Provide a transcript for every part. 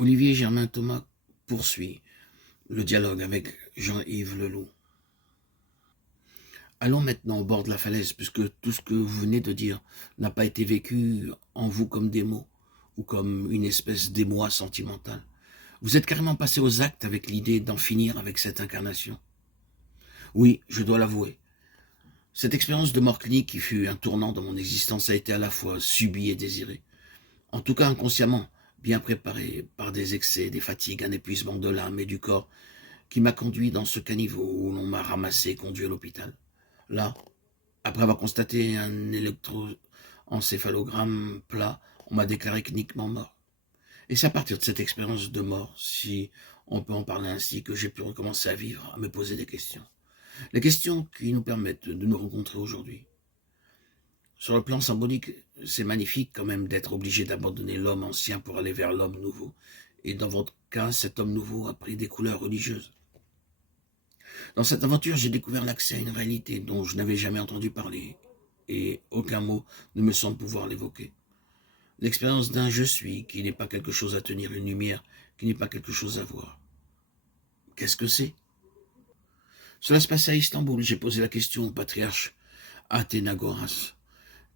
Olivier Germain Thomas poursuit le dialogue avec Jean-Yves Leloup. Allons maintenant au bord de la falaise, puisque tout ce que vous venez de dire n'a pas été vécu en vous comme des mots, ou comme une espèce d'émoi sentimental. Vous êtes carrément passé aux actes avec l'idée d'en finir avec cette incarnation. Oui, je dois l'avouer. Cette expérience de mort clinique qui fut un tournant dans mon existence a été à la fois subie et désirée. En tout cas inconsciemment, bien préparée par des excès, des fatigues, un épuisement de l'âme et du corps qui m'a conduit dans ce caniveau où l'on m'a ramassé et conduit à l'hôpital. Là, après avoir constaté un électroencéphalogramme plat, on m'a déclaré cliniquement mort. Et c'est à partir de cette expérience de mort, si on peut en parler ainsi, que j'ai pu recommencer à vivre, à me poser des questions. Les questions qui nous permettent de nous rencontrer aujourd'hui. Sur le plan symbolique, c'est magnifique quand même d'être obligé d'abandonner l'homme ancien pour aller vers l'homme nouveau. Et dans votre cas, cet homme nouveau a pris des couleurs religieuses. Dans cette aventure, j'ai découvert l'accès à une réalité dont je n'avais jamais entendu parler, et aucun mot ne me semble pouvoir l'évoquer. L'expérience d'un je suis, qui n'est pas quelque chose à tenir, une lumière, qui n'est pas quelque chose à voir. Qu'est-ce que c'est? Cela se passait à Istanbul. J'ai posé la question au patriarche Athénagoras,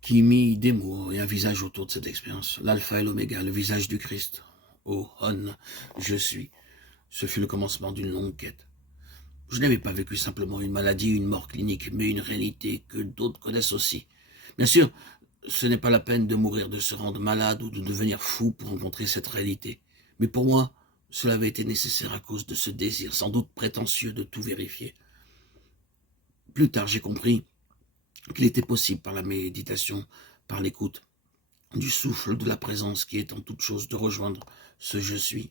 qui mit des mots et un visage autour de cette expérience. L'alpha et l'oméga, le visage du Christ. Oh, Hon, je suis. Ce fut le commencement d'une longue quête. Je n'avais pas vécu simplement une maladie, une mort clinique, mais une réalité que d'autres connaissent aussi. Bien sûr, ce n'est pas la peine de mourir, de se rendre malade ou de devenir fou pour rencontrer cette réalité. Mais pour moi, cela avait été nécessaire à cause de ce désir, sans doute prétentieux, de tout vérifier. Plus tard, j'ai compris qu'il était possible par la méditation, par l'écoute, du souffle de la présence qui est en toute chose de rejoindre ce je suis,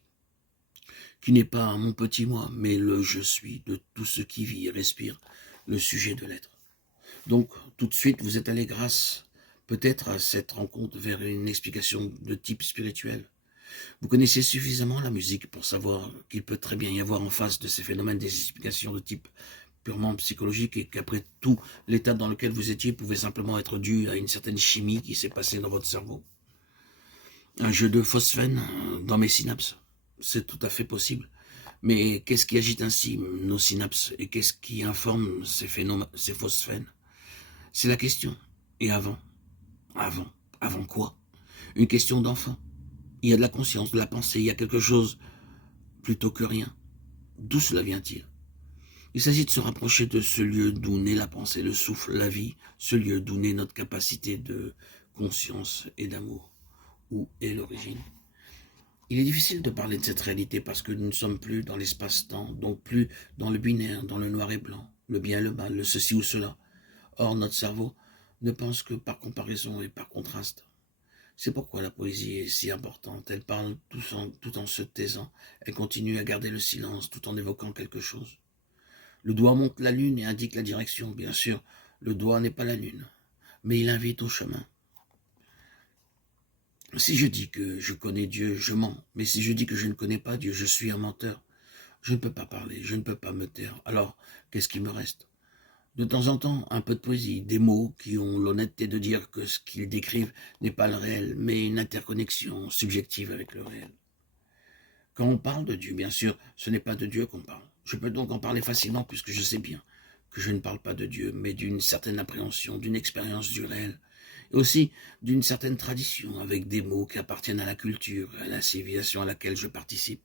qui n'est pas mon petit moi, mais le je suis de tout ce qui vit et respire, le sujet de l'être. Donc, tout de suite, vous êtes allé grâce peut-être à cette rencontre vers une explication de type spirituel. Vous connaissez suffisamment la musique pour savoir qu'il peut très bien y avoir en face de ces phénomènes des explications de type purement psychologique et qu'après tout, l'état dans lequel vous étiez pouvait simplement être dû à une certaine chimie qui s'est passée dans votre cerveau. Un jeu de phosphène dans mes synapses, c'est tout à fait possible. Mais qu'est-ce qui agite ainsi nos synapses et qu'est-ce qui informe ces phénomènes, ces phosphènes? C'est la question. Et avant? Avant quoi? Une question d'enfant. Il y a de la conscience, de la pensée, il y a quelque chose plutôt que rien. D'où cela vient-il? Il s'agit de se rapprocher de ce lieu d'où naît la pensée, le souffle, la vie, ce lieu d'où naît notre capacité de conscience et d'amour. Où est l'origine? Il est difficile de parler de cette réalité parce que nous ne sommes plus dans l'espace-temps, donc plus dans le binaire, dans le noir et blanc, le bien et le mal, le ceci ou cela. Or, notre cerveau ne pense que par comparaison et par contraste. C'est pourquoi la poésie est si importante. Elle parle tout en se taisant. Elle continue à garder le silence tout en évoquant quelque chose. Le doigt montre la lune et indique la direction. Bien sûr, le doigt n'est pas la lune, mais il invite au chemin. Si je dis que je connais Dieu, je mens. Mais si je dis que je ne connais pas Dieu, je suis un menteur. Je ne peux pas parler, je ne peux pas me taire. Alors, qu'est-ce qui me reste? De temps en temps, un peu de poésie, des mots qui ont l'honnêteté de dire que ce qu'ils décrivent n'est pas le réel, mais une interconnexion subjective avec le réel. Quand on parle de Dieu, bien sûr, ce n'est pas de Dieu qu'on parle. Je peux donc en parler facilement puisque je sais bien que je ne parle pas de Dieu, mais d'une certaine appréhension, d'une expérience du réel, et aussi d'une certaine tradition avec des mots qui appartiennent à la culture, à la civilisation à laquelle je participe.